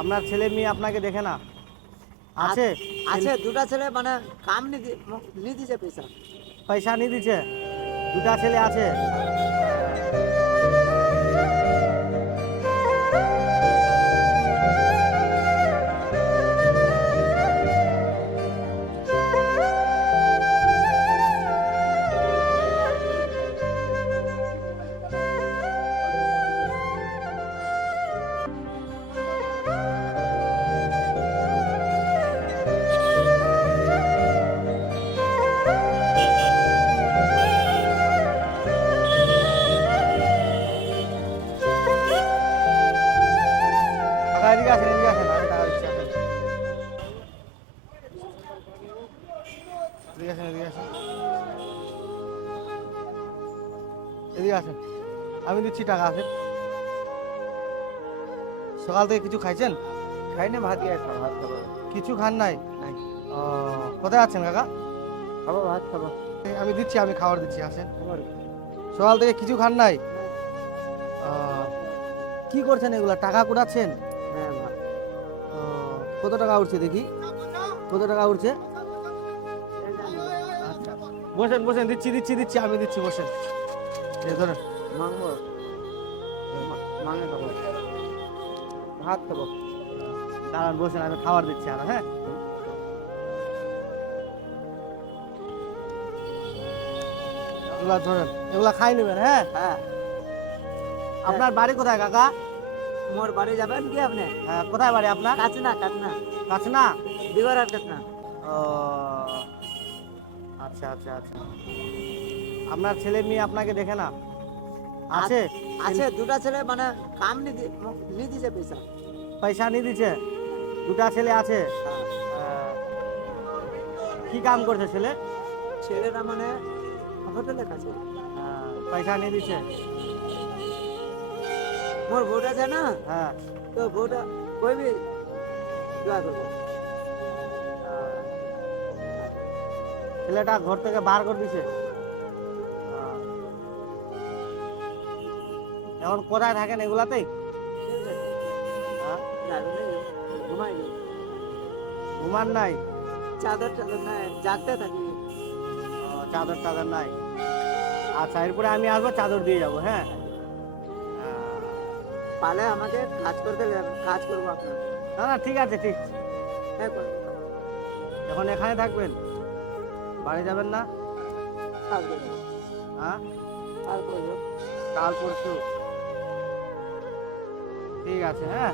আপনার ছেলে মেয়ে আপনাকে দেখে না? আছে? আছে দুটা ছেলে মানে কাম নি দিছে পয়সা। পয়সা নিয়ে দিচ্ছে? দুটা ছেলে আছে? টাকা এদিকে আসেন, এদিকে আসেন, আমি টাকা দিচ্ছি আসেন। এদিকে আসেন, এদিকে আসেন, এদিকে আসেন, আমি দিচ্ছি টাকা আসেন। সকাল থেকে কিছু খাইছেন? খাই না, ভাত খেয়ে খাবো, ভাত খাবো। কিছু খান নাই? নাই, ও, কোথায় আছেন কাকা? খাবো, ভাত খাবো। আমি দিচ্ছি, আমি খাবার দিচ্ছি আসেন। খবর? সকাল থেকে কিছু খান নাই? ও, কি করছেন এগুলা, টাকা কুড়াচ্ছেন? হ্যাঁ, ও, কত টাকা উঠছে দেখি, কত টাকা উঠছে? আচ্ছা, বসেন বসেন, দিচ্ছি দিচ্ছি দিচ্ছি, আমি দিচ্ছি, বসেন। এই ধরেন। মাংবো, মাংগে খাবো, ভাত খাবো। দাঁড়ান, বসেন, আমি খাবার দিচ্ছি আর, হ্যাঁ। এগুলা ধরেন, এগুলা খাই নেবেন, হ্যাঁ। হ্যাঁ, আপনার বাড়ি কোথায় কাকা? মোর বাড়ি যাবেন কি আপনি? হ্যাঁ, কোথায় বাড়ি আপনার? কাছে না, কাছে না, কাছে না? দিগরার কাছে না। ও, আচ্ছা আচ্ছা আচ্ছা। আপনার ছেলে মেয়ে আপনাকে দেখে না? আছে? আছে দুটা ছেলে মানে কাম নি দিছে পয়সা। পয়সা নিয়ে দিচ্ছে? দুটা ছেলে আছে? হ্যাঁ। আহ, কি কাম করছে ছেলে? ছেলেরা মানে হোটেলে কাছে। পয়সা নিয়ে দিচ্ছে? মোর বউটা আছে না, হ্যাঁ। তো বউটা কইবি দোয়া করবো। ছেলেটা ঘর থেকে বার করে দিছে? এখন কোথায় থাকেন এগুলাতেই? হ্যাঁ? ঘুমাই নি। ঘুমান নাই? চাদর টাদর নাই, জাগতে থাকি। চাদর টাদর নাই? আচ্ছা, এরপরে আমি আসবো, চাদর দিয়ে যাবো, হ্যাঁ। পালে আমাকে কাজ করতে যাবেন, কাজ করবো আপনার। না না, ঠিক আছে, ঠিক। হ্যাঁ, করবো। এখন এখানে থাকবেন, বাড়ি যাবেন না? কাজ করবো, হ্যাঁ, কাজ করবো। কাল পরশু? ঠিক আছে, হ্যাঁ।